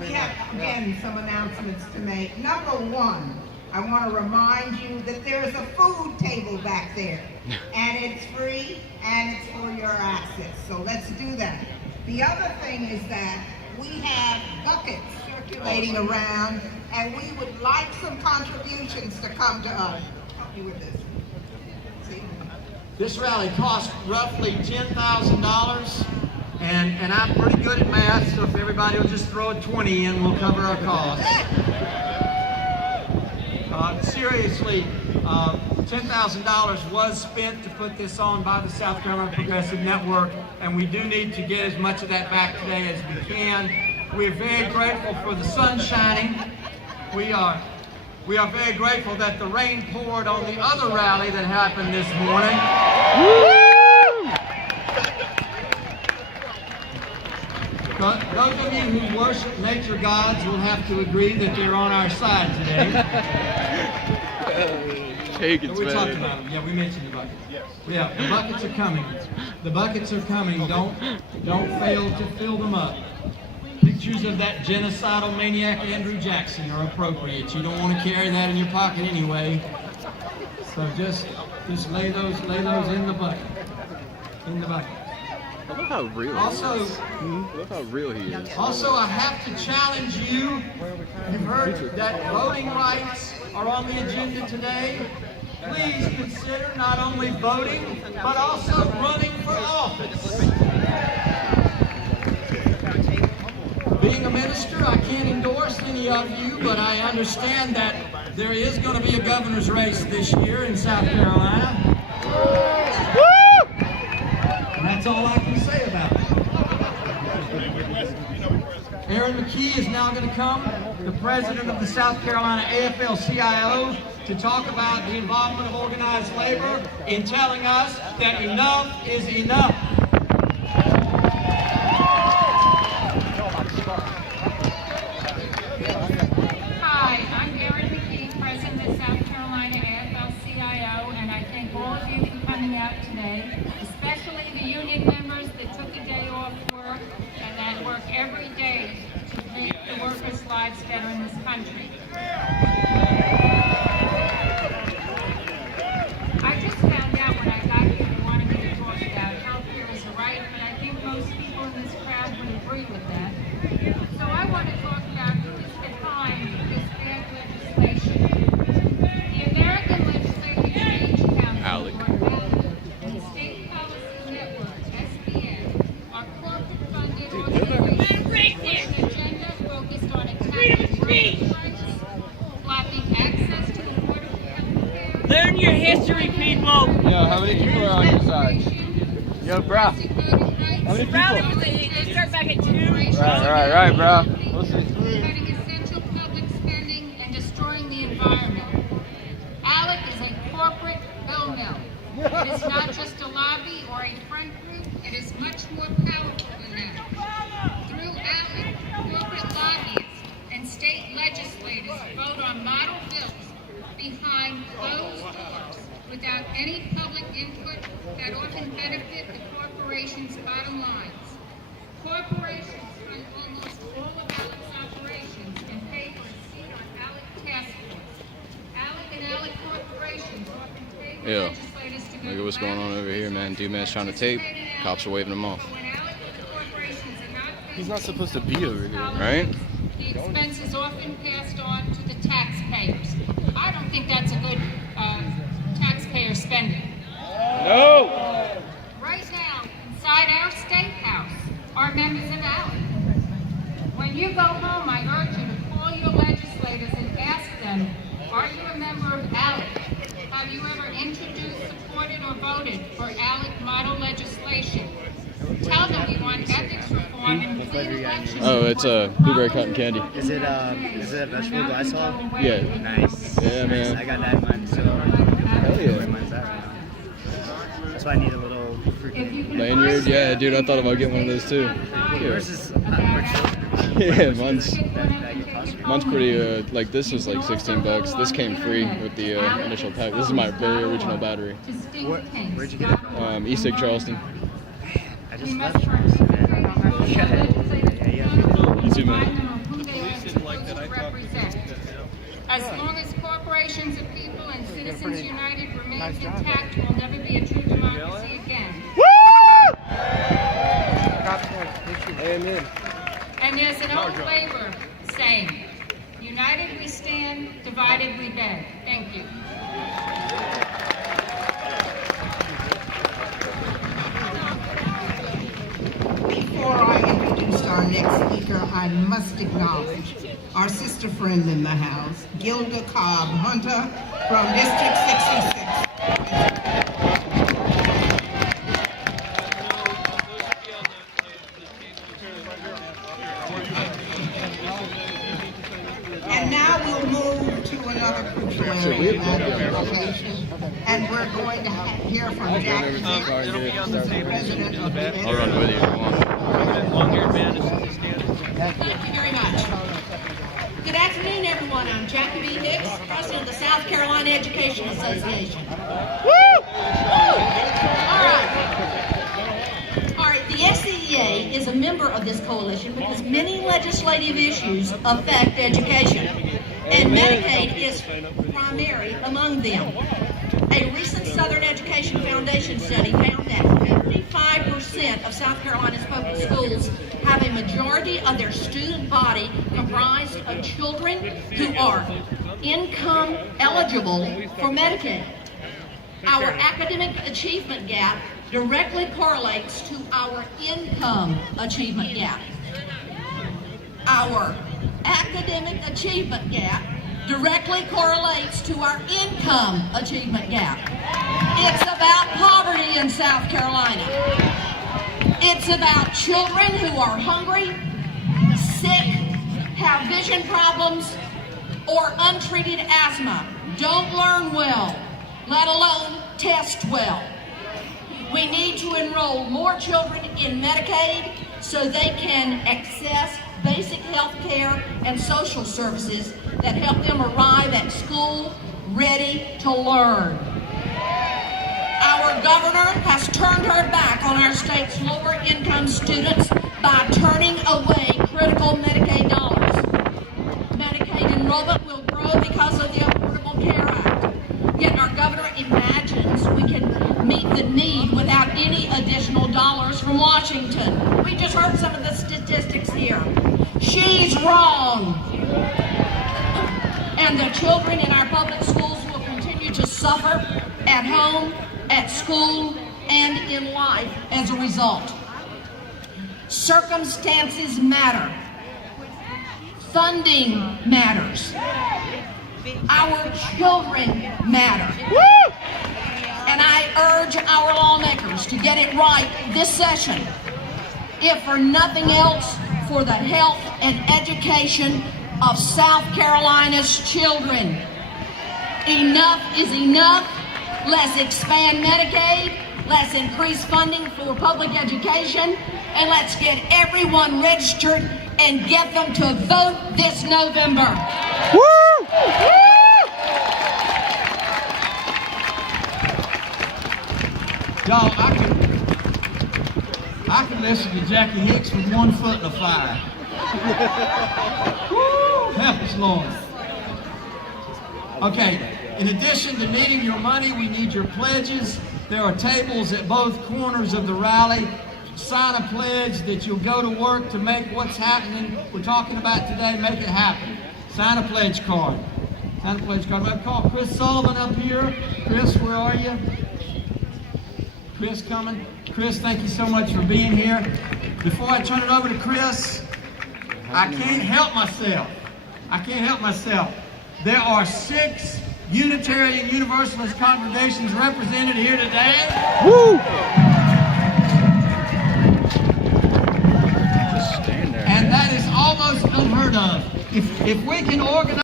We have, again, some announcements to make. Number one, I want to remind you that there's a food table back there, and it's free, and it's for your access. So let's do that. The other thing is that we have buckets circulating around, and we would like some contributions to come to us. Help me with this. See? This rally cost roughly $10,000, and I'm pretty good at math, so if everybody will just throw a 20 in, we'll cover our costs. Seriously, $10,000 was spent to put this on by the South Carolina Progressive Network, and we do need to get as much of that back today as we can. We're very grateful for the sun shining. We are very grateful that the rain poured on the other rally that happened this morning. Those of you who worship nature gods will have to agree that they're on our side today. So we talked about them. Yeah, we mentioned the buckets. Yeah, the buckets are coming. The buckets are coming. Don't fail to fill them up. Pictures of that genocidal maniac Andrew Jackson are appropriate. You don't want to carry that in your pocket anyway. So just lay those in the bucket. In the bucket. I love how real look how real he is. Also, I have to challenge you. You've heard that voting rights are on the agenda today. Please consider not only voting, but also running for office. Being a minister, I can't endorse any of you, but I understand that there is going to be a governor's race this year in South Carolina. And that's all I can say about it. Aaron McKee is now going to come, the president of the South Carolina AFL-CIO, to talk about the involvement of organized labor in telling us that enough is enough. Hi, I'm Aaron McKee, president of South Carolina AFL-CIO, and I thank all of you for coming out today, especially the union members that took a day off work and that work every day to make the workers' lives better in this country. I just found out when I got here they wanted me to talk about health care as a right, but I think most people in this crowd would agree with that. So I want to talk about who is behind this bad legislation. The American Legislative Change Council, or and the State Policy Network, SPN, are corporate-funded organizations with an agenda focused on attacking workers' rights, blocking access to affordable health care. Learn your history, people. Yo, how many people are on your side? Yo, bro. How many people? They start back at 2. Right, bro. We'll see. Cutting essential public spending and destroying the environment. ALEC is a corporate bill mill. It is not just a lobby or a front group, it is much more powerful than that. Through ALEC, corporate lobbyists and state legislators vote on model bills behind closed doors without any public input that often benefit the corporation's bottom lines. Corporations fund almost all of ALEC's operations and pay for a seat on ALEC task force. ALEC and ALEC corporations often pay for legislators to go Look at what's going on over here, man. D-Man's trying to tape. Cops are waving him off. When ALEC and the corporations are not He's not supposed to be over here, right? the expense is often passed on to the taxpayers. I don't think that's a good taxpayer spending. No! Right now, inside our state house, are members of ALEC. When you go home, I urge you to call your legislators and ask them, are you a member of ALEC? Have you ever introduced, supported, or voted for ALEC model legislation? Tell them we want ethics reform and clean elections. Oh, it's blueberry cotton candy. Is it a vegetable glycol? Yeah. Nice. Yeah, man. I got that in mine, so Hell yeah. where mine's at right now. That's why I need a little freaking Lanyard? Yeah, dude, I thought about getting one of those too. Yours is Yeah, mine's pretty, like this was like $16. This came free with the initial pack. This is my very original battery. Where'd you get it? East Lake Charleston. I just left yours, man. Yeah. You too, man. As long as corporations of people and Citizens United remains intact, we'll never be a true democracy again. Amen. And there's an old labor saying, united we stand, divided we beg. Thank you. Before I introduce our next speaker, I must acknowledge our sister friend in the House, Gilda Cobb Hunter from District 66. And now we'll move to another crucial area of education, and we're going to hear from Jackie Hicks, President of the I'll run with you if you want. Thank you very much. Good afternoon, everyone. I'm Jackie B. Hicks, President of the South Carolina Education Association. Woo! All right, the SCEA is a member of this coalition because many legislative issues affect education, and Medicaid is primary among them. A recent Southern Education Foundation study found that 55% of South Carolina's public schools have a majority of their student body comprised of children who are income eligible for Medicaid. Our academic achievement gap directly correlates to our income achievement gap. Our academic achievement gap directly correlates to our income achievement gap. It's about poverty in South Carolina. It's about children who are hungry, sick, have vision problems, or untreated asthma, don't learn well, let alone test well. We need to enroll more children in Medicaid so they can access basic health care and social services that help them arrive at school ready to learn. Our governor has turned her back on our state's lower income students by turning away critical Medicaid dollars. Medicaid enrollment will grow because of the Affordable Care Act. Yet our governor imagines we can meet the need without any additional dollars from Washington. We just heard some of the statistics here. She's wrong. And the children in our public schools will continue to suffer at home, at school, and in life as a result. Circumstances matter. Funding matters. Our children matter. And I urge our lawmakers to get it right this session, if for nothing else, for the health and education of South Carolina's children. Enough is enough. Let's expand Medicaid. Let's increase funding for public education. And let's get everyone registered and get them to vote this November. Woo! Y'all, I can listen to Jackie Hicks with 1 foot in the fire. Woo! Help us, Lord. Okay, in addition to needing your money, we need your pledges. There are tables at both corners of the rally. Sign a pledge that you'll go to work to make what's happening we're talking about today, make it happen. Sign a pledge card. Sign a pledge card. I'm going to call Chris Sullivan up here. Chris, where are you? Chris coming? Chris, thank you so much for being here. Before I turn it over to Chris, I can't help myself. There are 6 Unitarian Universalist congregations represented here today. Woo! Just stand there. And that is almost unheard of. If we can organize